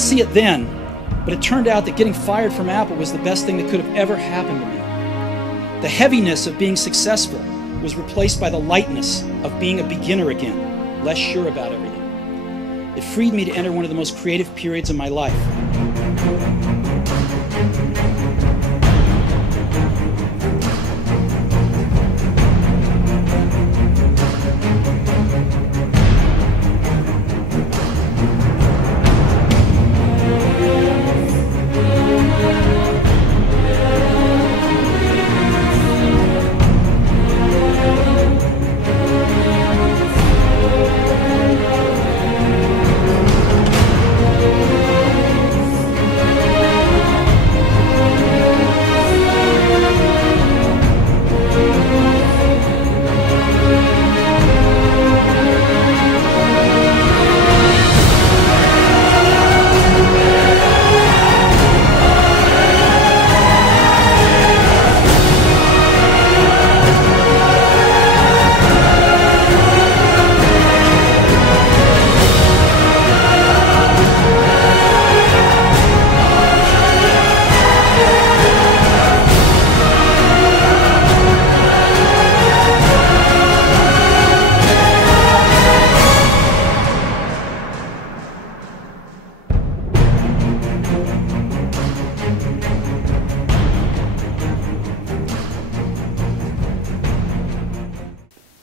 didn't see it then, but it turned out that getting fired from Apple was the best thing that could have ever happened to me. The heaviness of being successful was replaced by the lightness of being a beginner again, less sure about everything. It freed me to enter one of the most creative periods of my life.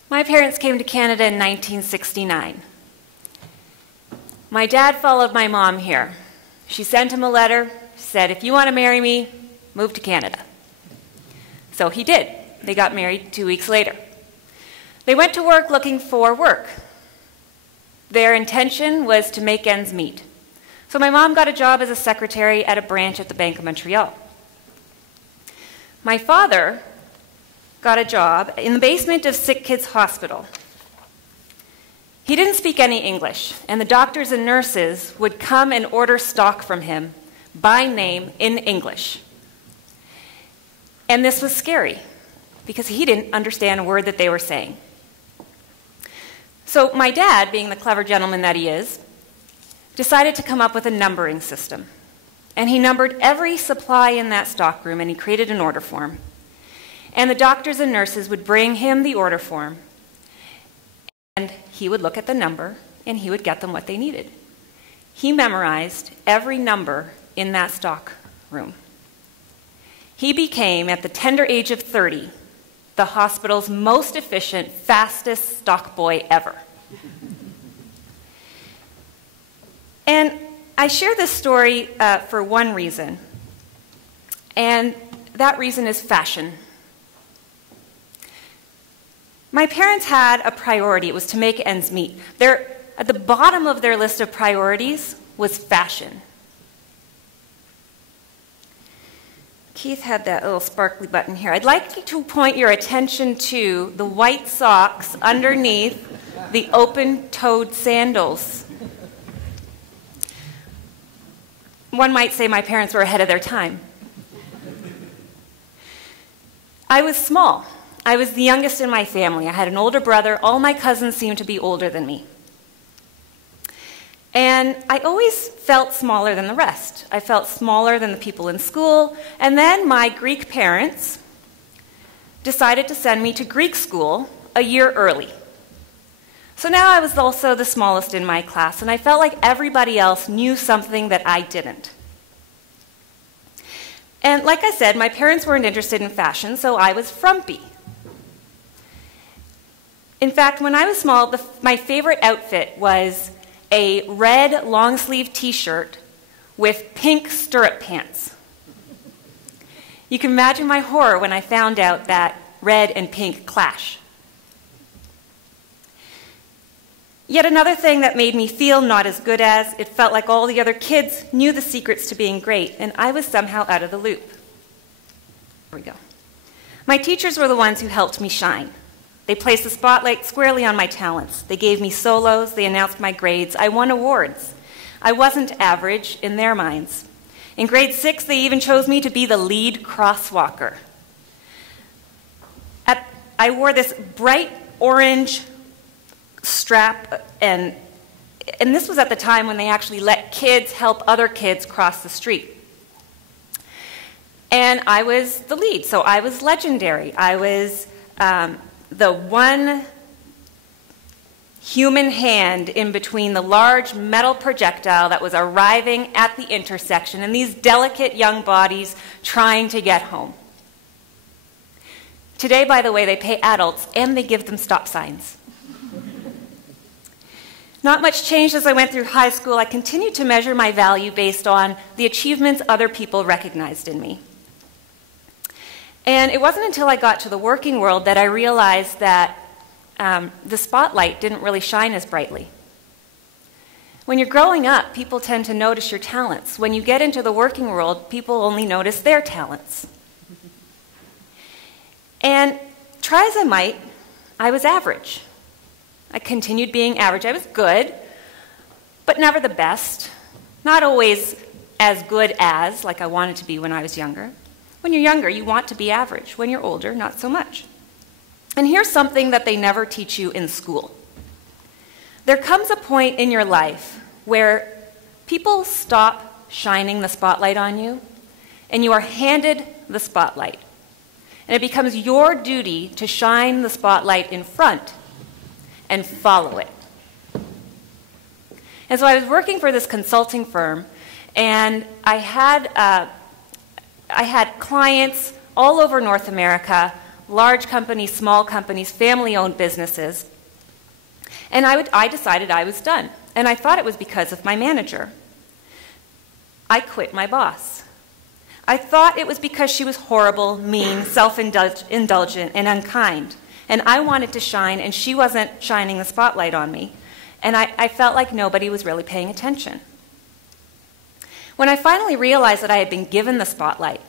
My parents came to Canada in 1969. My dad followed my mom here. She sent him a letter, said, if you want to marry me, move to Canada. So he did. They got married 2 weeks later. They went to work looking for work. Their intention was to make ends meet. So my mom got a job as a secretary at a branch at the Bank of Montreal. My father got a job in the basement of Sick Kids Hospital. He didn't speak any English, and the doctors and nurses would come and order stock from him by name in English. And this was scary, because he didn't understand a word that they were saying. So my dad, being the clever gentleman that he is, decided to come up with a numbering system. And he numbered every supply in that stockroom, and he created an order form. And the doctors and nurses would bring him the order form, and he would look at the number, and he would get them what they needed. He memorized every number in that stock room. He became, at the tender age of 30, the hospital's most efficient, fastest stock boy ever. And I share this story for one reason, and that reason is fashion. My parents had a priority. It was to make ends meet. At the bottom of their list of priorities was fashion. Keith had that little sparkly button here. I'd like to point your attention to the white socks underneath the open-toed sandals. One might say my parents were ahead of their time. I was small. I was the youngest in my family. I had an older brother. All my cousins seemed to be older than me. And I always felt smaller than the rest. I felt smaller than the people in school. And then my Greek parents decided to send me to Greek school a year early. So now I was also the smallest in my class, and I felt like everybody else knew something that I didn't. And like I said, my parents weren't interested in fashion, so I was frumpy. In fact, when I was small, my favorite outfit was a red long-sleeve t-shirt with pink stirrup pants. You can imagine my horror when I found out that red and pink clash. Yet another thing that made me feel not as good as, it felt like all the other kids knew the secrets to being great, and I was somehow out of the loop. Here we go. My teachers were the ones who helped me shine. They placed the spotlight squarely on my talents. They gave me solos. They announced my grades. I won awards. I wasn't average in their minds. In grade 6, they even chose me to be the lead crosswalker. I wore this bright orange strap, and and this was at the time when they actually let kids help other kids cross the street. And I was the lead, so I was legendary. I was the one human hand in between the large metal projectile that was arriving at the intersection and these delicate young bodies trying to get home. Today, by the way, they pay adults and they give them stop signs. Not much changed as I went through high school. I continued to measure my value based on the achievements other people recognized in me. And it wasn't until I got to the working world that I realized that the spotlight didn't really shine as brightly. When you're growing up, people tend to notice your talents. When you get into the working world, people only notice their talents. And try as I might, I was average. I continued being average. I was good, but never the best. Not always as good as, like I wanted to be when I was younger. When you're younger, you want to be average. When you're older, not so much. And here's something that they never teach you in school. There comes a point in your life where people stop shining the spotlight on you, and you are handed the spotlight. And it becomes your duty to shine the spotlight in front and follow it. And so I was working for this consulting firm, and I had clients all over North America, large companies, small companies, family-owned businesses. And I decided I was done. And I thought it was because of my manager. I quit my boss. I thought it was because she was horrible, mean, self-indulgent, and unkind. And I wanted to shine, and she wasn't shining the spotlight on me. And I felt like nobody was really paying attention. When I finally realized that I had been given the spotlight,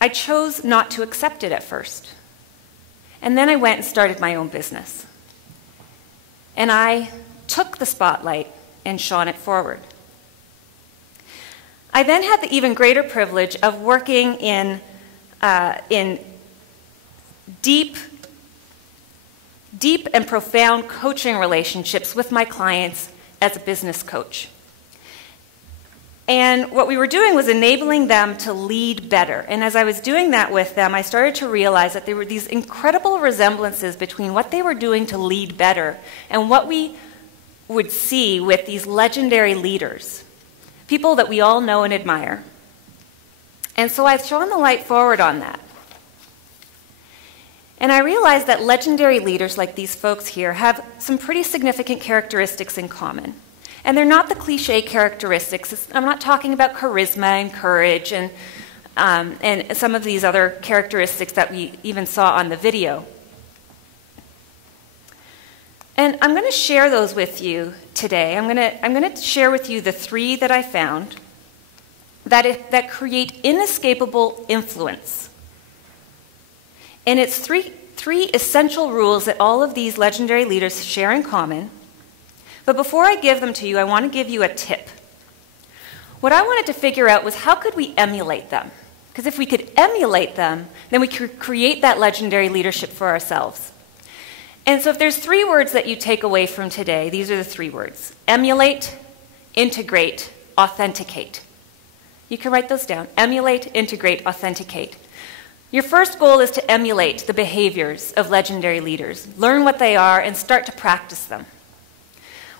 I chose not to accept it at first. And then I went and started my own business. And I took the spotlight and shone it forward. I then had the even greater privilege of working in deep and profound coaching relationships with my clients as a business coach. And what we were doing was enabling them to lead better. And as I was doing that with them, I started to realize that there were these incredible resemblances between what they were doing to lead better and what we would see with these legendary leaders, people that we all know and admire. And so I've shone the light forward on that. And I realized that legendary leaders like these folks here have some pretty significant characteristics in common. And they're not the cliche characteristics. I'm not talking about charisma and courage and some of these other characteristics that we even saw on the video. And I'm going to share those with you today. I'm going to share with you the three that I found that create inescapable influence. And it's three essential rules that all of these legendary leaders share in common. But before I give them to you, I want to give you a tip. What I wanted to figure out was how could we emulate them? Because if we could emulate them, then we could create that legendary leadership for ourselves. And so if there's three words that you take away from today, these are the three words: emulate, integrate, authenticate. You can write those down. Emulate, integrate, authenticate. Your first goal is to emulate the behaviors of legendary leaders. Learn what they are and start to practice them.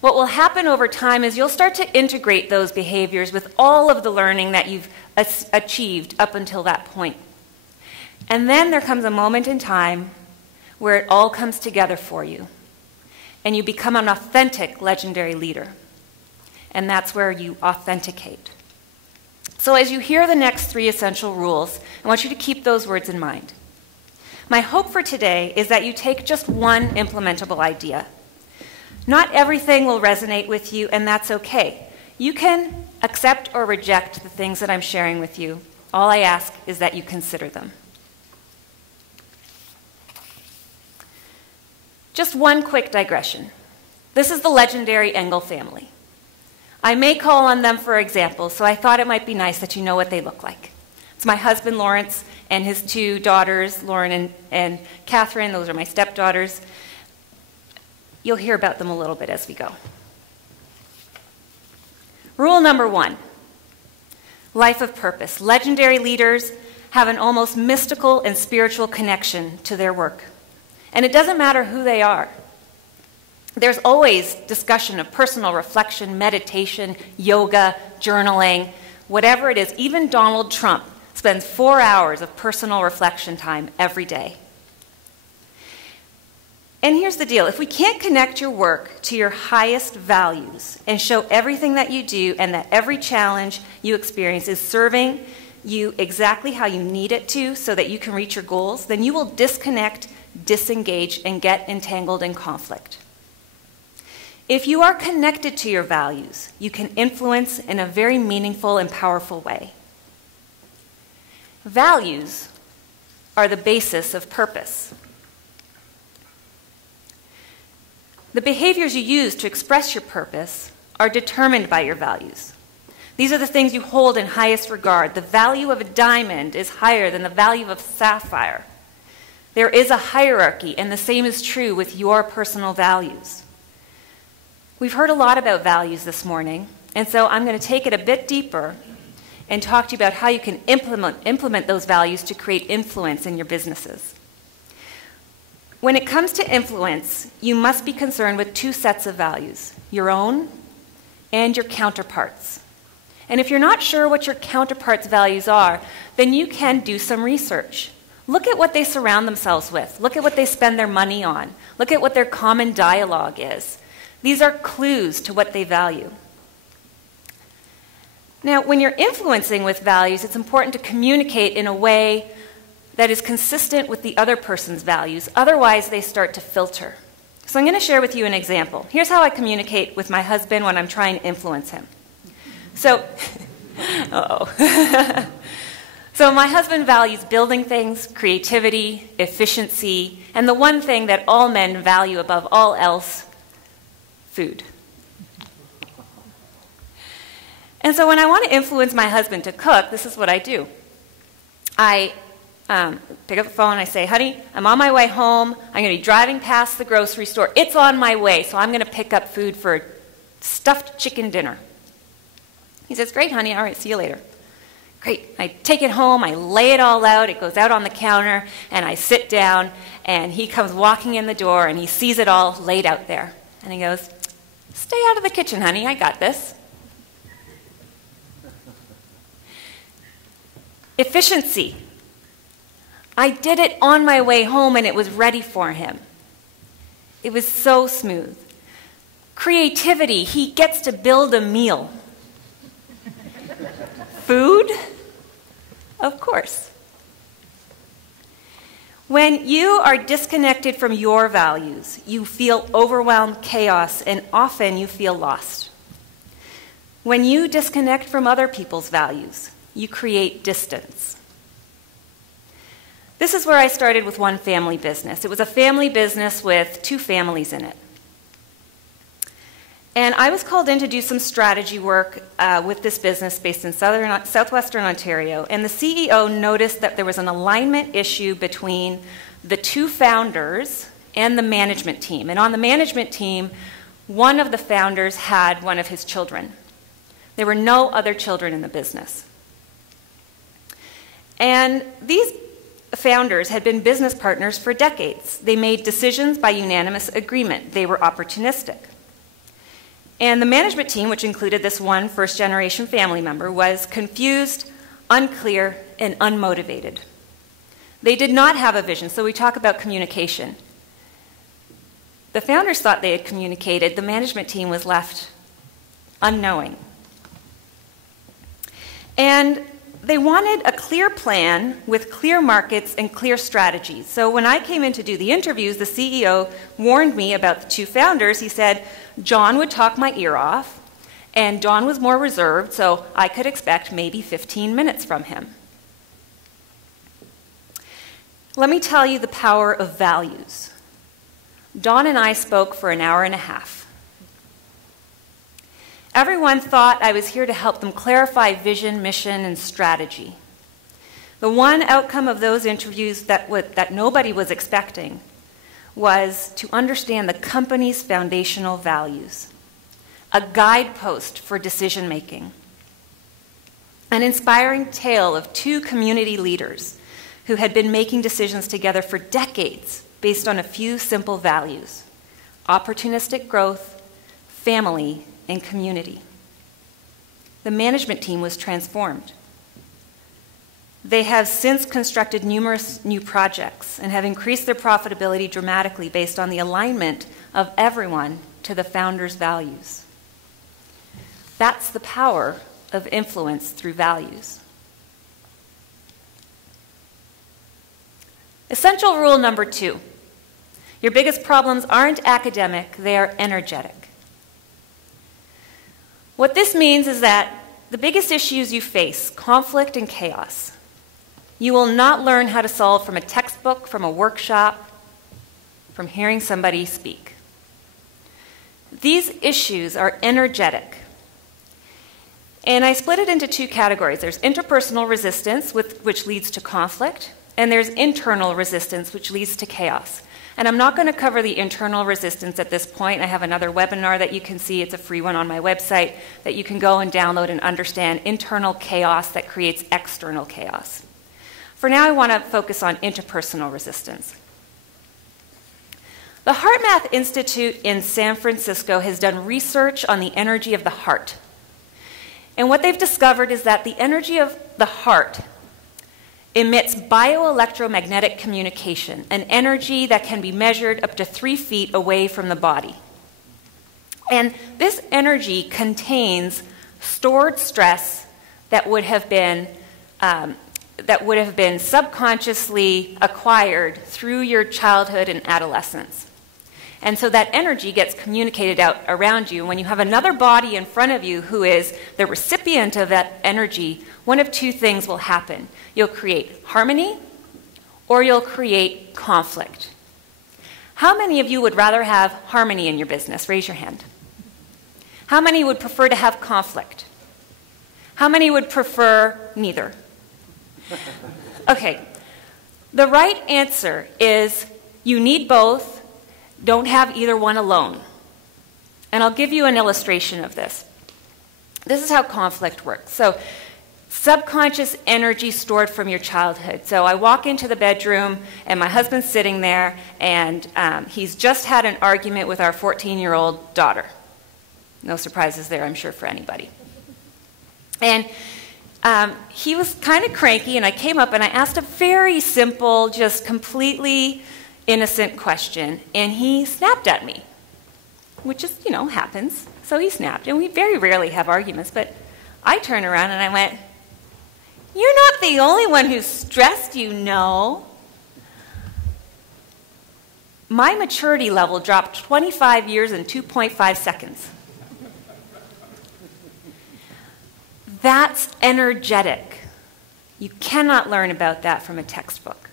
What will happen over time is you'll start to integrate those behaviors with all of the learning that you've achieved up until that point. And then there comes a moment in time where it all comes together for you, and you become an authentic legendary leader. And that's where you authenticate. So as you hear the next three essential rules, I want you to keep those words in mind. My hope for today is that you take just one implementable idea. Not everything will resonate with you, and that's okay. You can accept or reject the things that I'm sharing with you. All I ask is that you consider them. Just one quick digression. This is the legendary Engel family. I may call on them for examples, so I thought it might be nice that you know what they look like. It's my husband, Lawrence, and his two daughters, Lauren and Catherine. Those are my stepdaughters. You'll hear about them a little bit as we go. Rule number 1, life of purpose. Legendary leaders have an almost mystical and spiritual connection to their work. And it doesn't matter who they are. There's always discussion of personal reflection, meditation, yoga, journaling, whatever it is. Even Donald Trump spends 4 hours of personal reflection time every day. And here's the deal. If we can't connect your work to your highest values and show everything that you do and that every challenge you experience is serving you exactly how you need it to so that you can reach your goals, then you will disconnect, disengage, and get entangled in conflict. If you are connected to your values, you can influence in a very meaningful and powerful way. Values are the basis of purpose. The behaviors you use to express your purpose are determined by your values. These are the things you hold in highest regard. The value of a diamond is higher than the value of a sapphire. There is a hierarchy, and the same is true with your personal values. We've heard a lot about values this morning, and so I'm going to take it a bit deeper and talk to you about how you can implement those values to create influence in your businesses. When it comes to influence, you must be concerned with 2 sets of values, your own and your counterparts. And if you're not sure what your counterparts' values are, then you can do some research. Look at what they surround themselves with. Look at what they spend their money on. Look at what their common dialogue is. These are clues to what they value. Now, when you're influencing with values, it's important to communicate in a way that is consistent with the other person's values. Otherwise, they start to filter. So I'm going to share with you an example. Here's how I communicate with my husband when I'm trying to influence him. So, So my husband values building things, creativity, efficiency, and the one thing that all men value above all else, food. And so when I want to influence my husband to cook, this is what I do. I pick up the phone, I say, honey, I'm on my way home. I'm going to be driving past the grocery store. It's on my way, so I'm going to pick up food for a stuffed chicken dinner. He says, great, honey. All right, see you later. Great. I take it home. I lay it all out. It goes out on the counter, and I sit down, and he comes walking in the door, and he sees it all laid out there. And he goes, stay out of the kitchen, honey. I got this. Efficiency. I did it on my way home, and it was ready for him. It was so smooth. Creativity. He gets to build a meal. Food? Of course. When you are disconnected from your values, you feel overwhelmed, chaos, and often you feel lost. When you disconnect from other people's values, you create distance. This is where I started with one family business. It was a family business with 2 families in it. And I was called in to do some strategy work with this business based in southwestern Ontario. And the CEO noticed that there was an alignment issue between the 2 founders and the management team. And on the management team, one of the founders had one of his children. There were no other children in the business. And these founders had been business partners for decades. They made decisions by unanimous agreement. They were opportunistic. And the management team, which included this one first-generation family member, was confused, unclear, and unmotivated. They did not have a vision, so we talk about communication. The founders thought they had communicated. The management team was left unknowing. And they wanted a clear plan with clear markets and clear strategies. So when I came in to do the interviews, the CEO warned me about the 2 founders. He said, John would talk my ear off, and John was more reserved, so I could expect maybe 15 minutes from him. Let me tell you the power of values. Dawn and I spoke for an hour and a half. Everyone thought I was here to help them clarify vision, mission, and strategy. The one outcome of those interviews that nobody was expecting was to understand the company's foundational values, a guidepost for decision making, an inspiring tale of two community leaders who had been making decisions together for decades based on a few simple values: opportunistic growth, family, and community. The management team was transformed. They have since constructed numerous new projects and have increased their profitability dramatically based on the alignment of everyone to the founder's values. That's the power of influence through values. Essential rule number 2. Your biggest problems aren't academic, they are energetic. What this means is that the biggest issues you face, conflict and chaos, you will not learn how to solve from a textbook, from a workshop, from hearing somebody speak. These issues are energetic. And I split it into 2 categories. There's interpersonal resistance, which leads to conflict, and there's internal resistance, which leads to chaos. And I'm not going to cover the internal resistance at this point. I have another webinar that you can see. It's a free one on my website that you can go and download and understand internal chaos that creates external chaos. For now, I want to focus on interpersonal resistance. The HeartMath Institute in San Francisco has done research on the energy of the heart. And what they've discovered is that the energy of the heart emits bioelectromagnetic communication, an energy that can be measured up to 3 feet away from the body. And this energy contains stored stress that would have been subconsciously acquired through your childhood and adolescence. And so that energy gets communicated out around you. When you have another body in front of you who is the recipient of that energy, one of 2 things will happen. You'll create harmony or you'll create conflict. How many of you would rather have harmony in your business? Raise your hand. How many would prefer to have conflict? How many would prefer neither? Okay. The right answer is you need both. Don't have either one alone. And I'll give you an illustration of this. This is how conflict works. So, subconscious energy stored from your childhood. So I walk into the bedroom and my husband's sitting there and he's just had an argument with our 14-year-old daughter. No surprises there, I'm sure, for anybody. And he was kind of cranky, and I came up and I asked a very simple, just completely innocent question, and he snapped at me, which is, happens. So he snapped, and we very rarely have arguments, but I turned around and I went, "You're not the only one who's stressed, you know." My maturity level dropped 25 years in 2.5 seconds. That's energetic. You cannot learn about that from a textbook.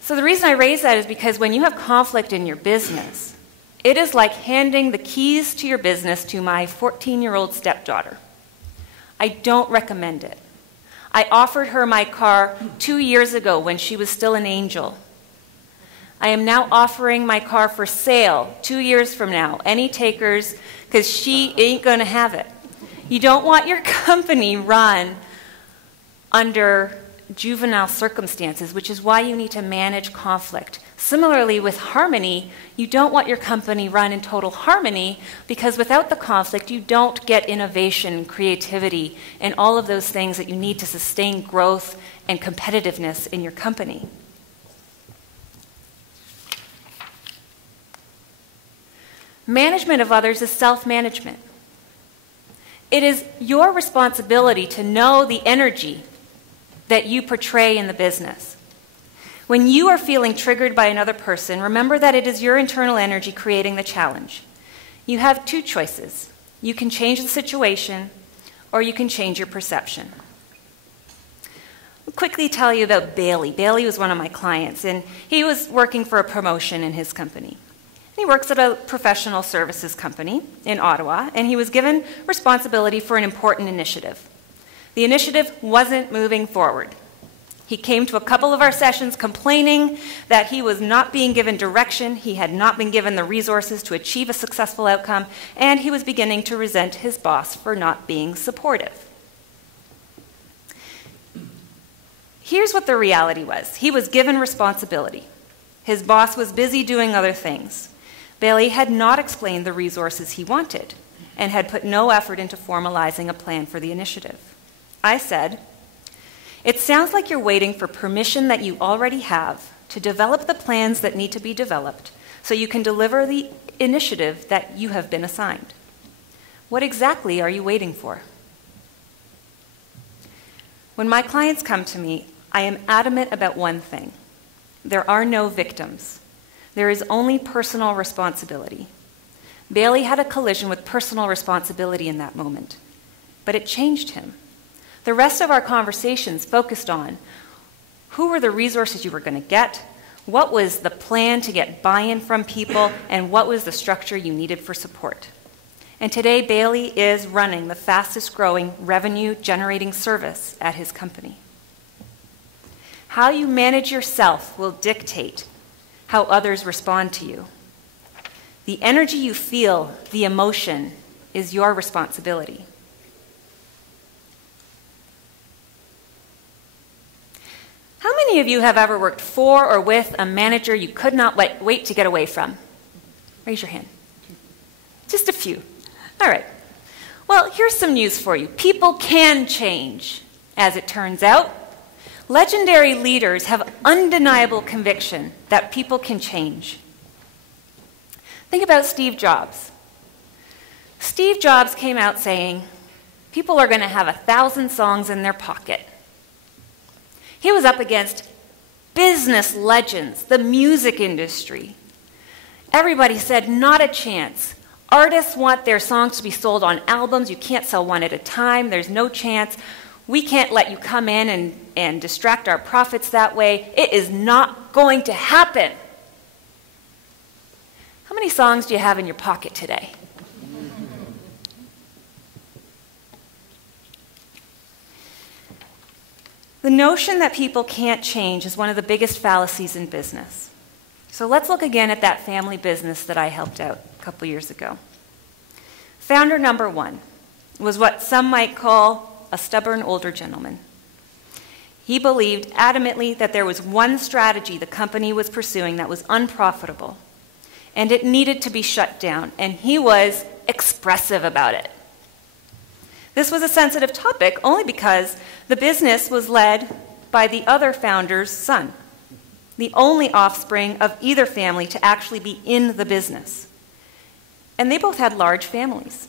So the reason I raise that is because when you have conflict in your business, it is like handing the keys to your business to my 14-year-old stepdaughter. I don't recommend it. I offered her my car 2 years ago when she was still an angel. I am now offering my car for sale 2 years from now. Any takers, because she ain't going to have it. You don't want your company run under juvenile circumstances, which is why you need to manage conflict. Similarly, with harmony, you don't want your company run in total harmony, because without the conflict, you don't get innovation, creativity, and all of those things that you need to sustain growth and competitiveness in your company. Management of others is self-management. It is your responsibility to know the energy that you portray in the business. When you are feeling triggered by another person, remember that it is your internal energy creating the challenge. You have 2 choices. You can change the situation, or you can change your perception. I'll quickly tell you about Bailey. Bailey was one of my clients, and he was working for a promotion in his company. He works at a professional services company in Ottawa, and he was given responsibility for an important initiative. The initiative wasn't moving forward. He came to a couple of our sessions complaining that he was not being given direction, he had not been given the resources to achieve a successful outcome, and he was beginning to resent his boss for not being supportive. Here's what the reality was. He was given responsibility. His boss was busy doing other things. Bailey had not explained the resources he wanted and had put no effort into formalizing a plan for the initiative. I said, "It sounds like you're waiting for permission that you already have to develop the plans that need to be developed so you can deliver the initiative that you have been assigned. What exactly are you waiting for?" When my clients come to me, I am adamant about one thing. There are no victims. There is only personal responsibility. Bailey had a collision with personal responsibility in that moment, but it changed him. The rest of our conversations focused on who were the resources you were going to get, what was the plan to get buy-in from people, and what was the structure you needed for support. And today, Bailey is running the fastest growing revenue-generating service at his company. How you manage yourself will dictate how others respond to you. The energy you feel, the emotion, is your responsibility. How many of you have ever worked for or with a manager you could not wait to get away from? Raise your hand. Just a few. All right. Well, here's some news for you. People can change. As it turns out, legendary leaders have undeniable conviction that people can change. Think about Steve Jobs. Steve Jobs came out saying, people are going to have 1,000 songs in their pocket. He was up against business legends, the music industry. Everybody said, not a chance. Artists want their songs to be sold on albums. You can't sell one at a time. There's no chance. We can't let you come in and distract our profits that way. It is not going to happen. How many songs do you have in your pocket today? The notion that people can't change is one of the biggest fallacies in business. So let's look again at that family business that I helped out a couple years ago. Founder number one was what some might call a stubborn older gentleman. He believed adamantly that there was one strategy the company was pursuing that was unprofitable, and it needed to be shut down, and he was expressive about it. This was a sensitive topic only because the business was led by the other founder's son, the only offspring of either family to actually be in the business. And they both had large families.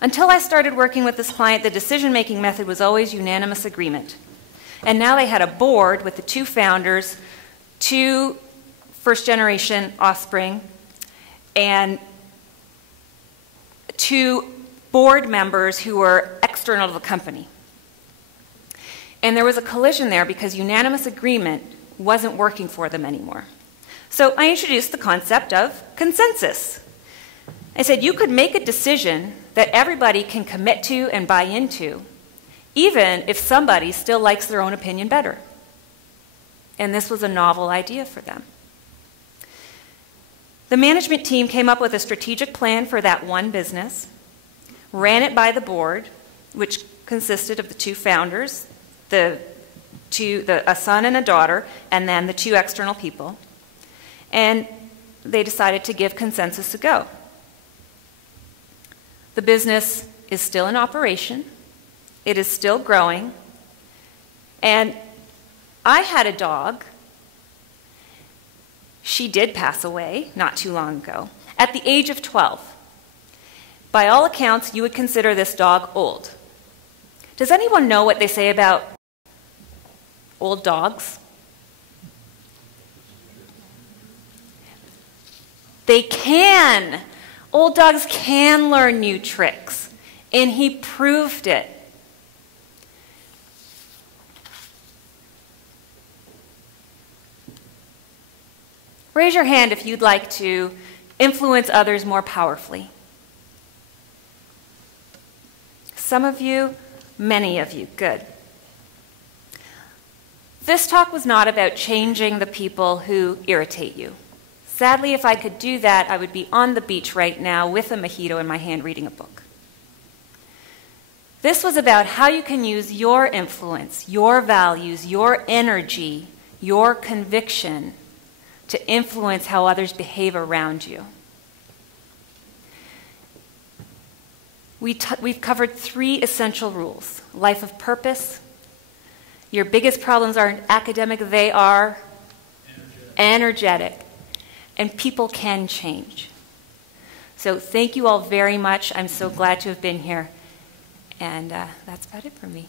Until I started working with this client, the decision-making method was always unanimous agreement. And now they had a board with the two founders, two first-generation offspring, and two board members who were external to the company. And there was a collision there because unanimous agreement wasn't working for them anymore. So I introduced the concept of consensus. I said you could make a decision that everybody can commit to and buy into, even if somebody still likes their own opinion better. And this was a novel idea for them. The management team came up with a strategic plan for that one business, ran it by the board, which consisted of the two founders, a son and a daughter, and then the two external people. And they decided to give consensus a go. The business is still in operation. It is still growing. And I had a dog. She did pass away not too long ago, at the age of 12. By all accounts, you would consider this dog old. Does anyone know what they say about old dogs? They can. Old dogs can learn new tricks, and he proved it. Raise your hand if you'd like to influence others more powerfully. Some of you, many of you, good. This talk was not about changing the people who irritate you. Sadly, if I could do that, I would be on the beach right now with a mojito in my hand reading a book. This was about how you can use your influence, your values, your energy, your conviction to influence how others behave around you. We've covered 3 essential rules: life of purpose. Your biggest problems aren't academic, they are energetic. And people can change. So thank you all very much. I'm so glad to have been here. And that's about it for me.